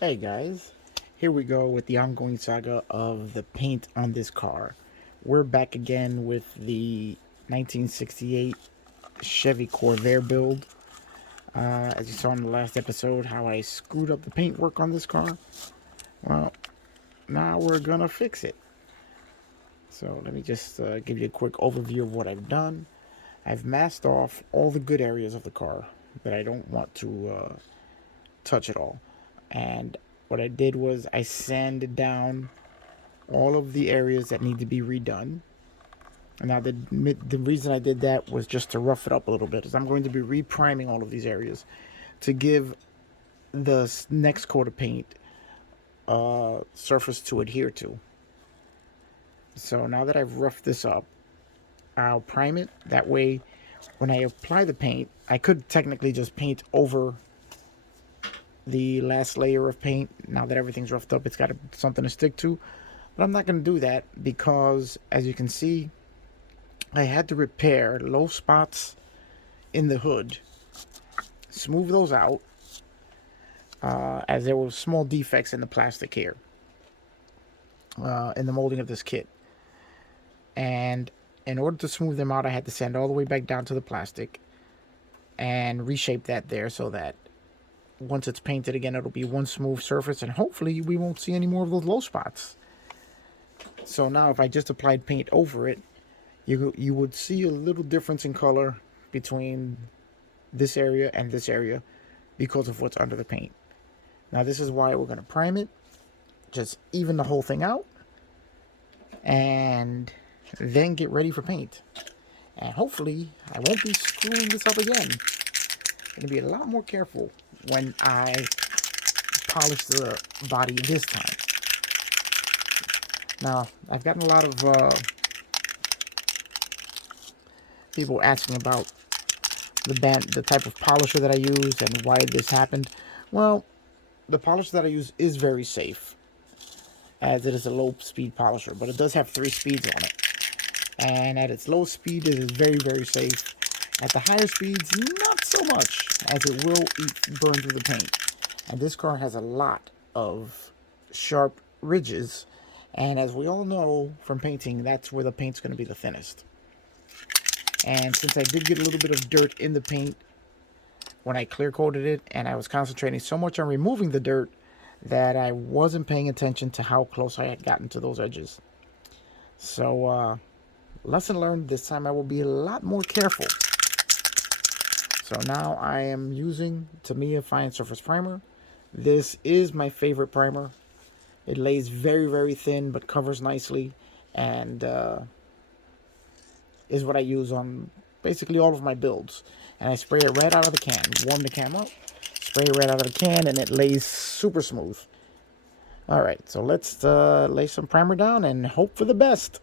Hey guys, here we go with the ongoing saga of the paint on this car. We're back again with the 1968 Chevy Corvair build. As you saw in the last episode, how I screwed up the paintwork on this car. Well, now we're gonna fix it. So let me just give you a quick overview of what I've done. I've masked off all the good areas of the car that I don't want to touch at all. And what I did was I sanded down all of the areas that need to be redone. And now the reason I did that was just to rough it up a little bit, is I'm going to be repriming all of these areas to give the next coat of paint surface to adhere to. So now that I've roughed this up, I'll prime it. That way, when I apply the paint, I could technically just paint over the last layer of paint. Now that everything's roughed up, it's got something to stick to. But I'm not going to do that because, as you can see, I had to repair low spots in the hood, smooth those out, as there were small defects in the plastic here, in the molding of this kit. And in order to smooth them out, I had to sand all the way back down to the plastic and reshape that there so that once it's painted again, it'll be one smooth surface, and hopefully we won't see any more of those low spots. So now if I just applied paint over it, you would see a little difference in color between this area and this area because of what's under the paint. Now this is why we're going to prime it, just even the whole thing out, and then get ready for paint. And hopefully I won't be screwing this up again. I'm going to be a lot more careful when I polish the body this time. Now, I've gotten a lot of people asking about the type of polisher that I use and why this happened. Well, the polisher that I use is very safe, as it is a low speed polisher, but it does have 3 speeds on it. And at its low speed, it is very, very safe. At the higher speeds, not so much, as it will burn through the paint. And this car has a lot of sharp ridges, and as we all know from painting, that's where the paint's going to be the thinnest. And since I did get a little bit of dirt in the paint when I clear coated it, and I was concentrating so much on removing the dirt that I wasn't paying attention to how close I had gotten to those edges. So, lesson learned, this time I will be a lot more careful. So now I am using Tamiya Fine Surface Primer. This is my favorite primer. It lays very, very thin but covers nicely, and is what I use on basically all of my builds. And I spray it right out of the can. Warm the can up, spray it right out of the can, and it lays super smooth. Alright, so let's lay some primer down and hope for the best.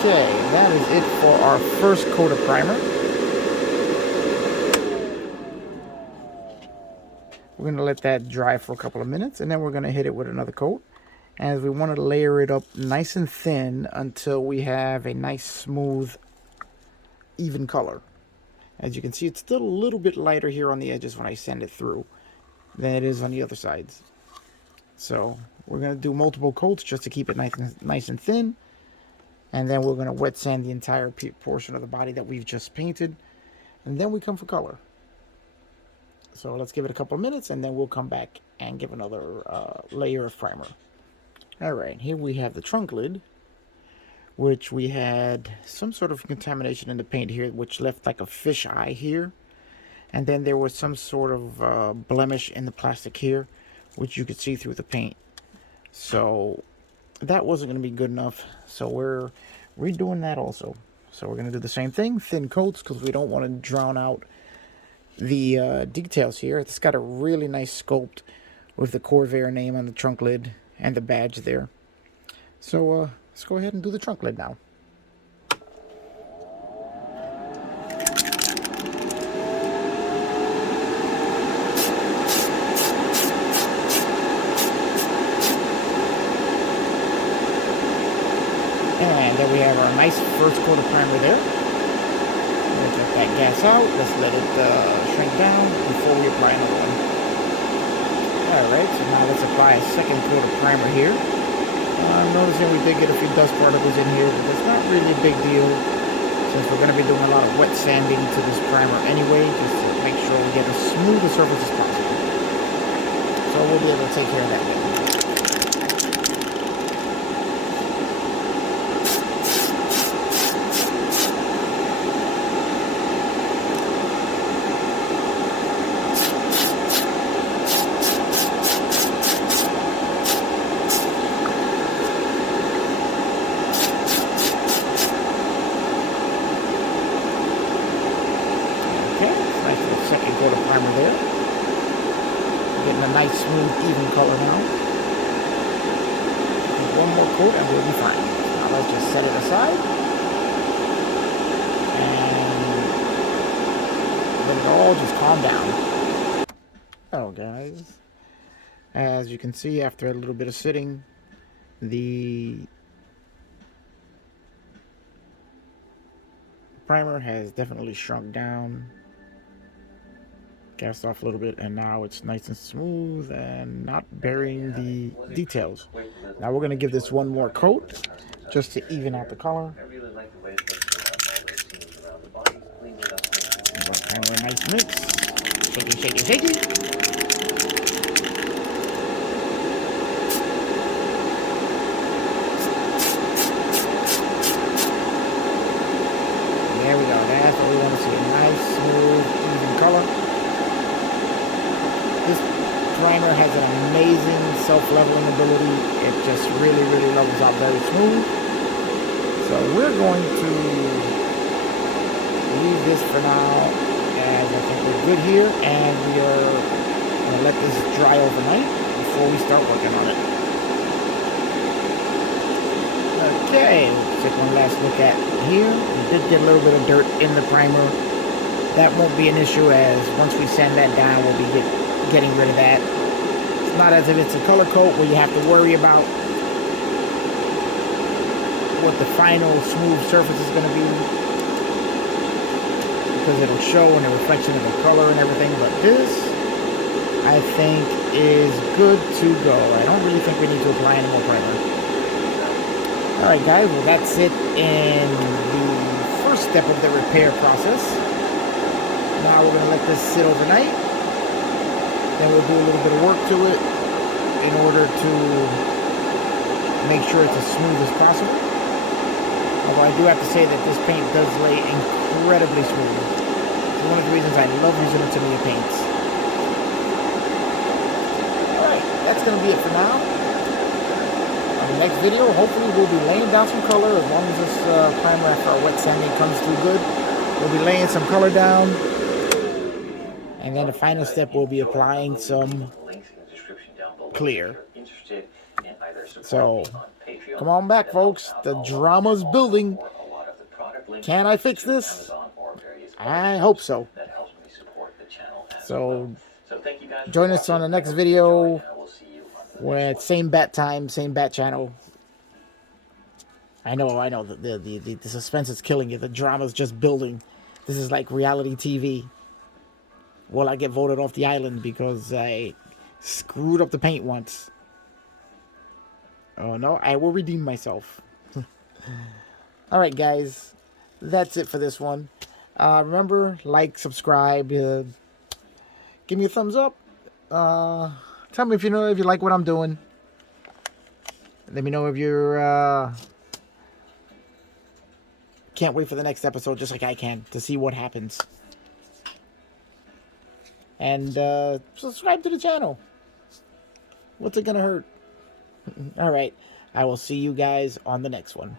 Okay, that is it for our first coat of primer. We're going to let that dry for a couple of minutes, and then we're going to hit it with another coat. As we want to layer it up nice and thin until we have a nice, smooth, even color. As you can see, it's still a little bit lighter here on the edges when I sand it through than it is on the other sides. So we're going to do multiple coats just to keep it nice and thin. And then we're going to wet sand the entire portion of the body that we've just painted. And then we come for color. So let's give it a couple of minutes, and then we'll come back and give another layer of primer. Alright, here we have the trunk lid, which we had some sort of contamination in the paint here, which left like a fish eye here. And then there was some sort of blemish in the plastic here, which you could see through the paint. So that wasn't going to be good enough. So we're redoing that also. So we're going to do the same thing, thin coats, because we don't want to drown out the details here. It's got a really nice sculpt with the Corvair name on the trunk lid and the badge there. So let's go ahead and do the trunk lid now. And there we have our nice first coat of primer there. Let's let that gas out. Let's let it shrink down before we apply another one. Alright, so now let's apply a second coat of primer here. I'm noticing we did get a few dust particles in here, but it's not really a big deal since we're going to be doing a lot of wet sanding to this primer anyway, just to make sure we get as smooth a surface as possible. So we'll be able to take care of that later. Second coat of primer there. Getting a nice, smooth, even color now. Just one more coat and we'll be fine. Now let's just set it aside. And let it all just calm down. Oh, guys. As you can see, after a little bit of sitting, the primer has definitely shrunk down. Gassed off a little bit, and now it's nice and smooth and not burying the details. Now we're going to give this one more coat just to even out the color. Kind of a nice mix. Shaky, shaky, shaky. There we go. That's what we want to see. A nice, smooth, even color. This primer has an amazing self-leveling ability. It just really, really levels out very smooth. So we're going to leave this for now, as I think we're good here, and we are going to let this dry overnight before we start working on it. Okay, let's take one last look at here. We did get a little bit of dirt in the primer. That won't be an issue, as once we sand that down, we'll be getting rid of that. It's not as if it's a color coat where you have to worry about what the final smooth surface is going to be, because it'll show in the reflection of the color and everything. But this, I think, is good to go. I don't really think we need to apply any more primer. Alright guys, well that's it in the first step of the repair process. Now we're going to let this sit overnight. Then we'll do a little bit of work to it in order to make sure it's as smooth as possible. Although I do have to say that this paint does lay incredibly smooth. It's one of the reasons I love using the Tamiya paints. Alright, that's going to be it for now. On the next video, hopefully we'll be laying down some color. As long as this primer after our wet sanding comes through good, we'll be laying some color down. And then the final step will be applying some clear. So, come on back, folks. The drama's building. Can I fix this? I hope so. So, join us on the next video. When same bat time, same bat channel. I know. The suspense is killing you. The drama's just building. This is like reality TV. Will I get voted off the island because I screwed up the paint once? Oh no, I will redeem myself. Alright guys, that's it for this one. Remember, like, subscribe, give me a thumbs up. Tell me if you like what I'm doing. Let me know if you're can't wait for the next episode, just like I can, to see what happens. And subscribe to the channel. What's it gonna hurt? Alright. I will see you guys on the next one.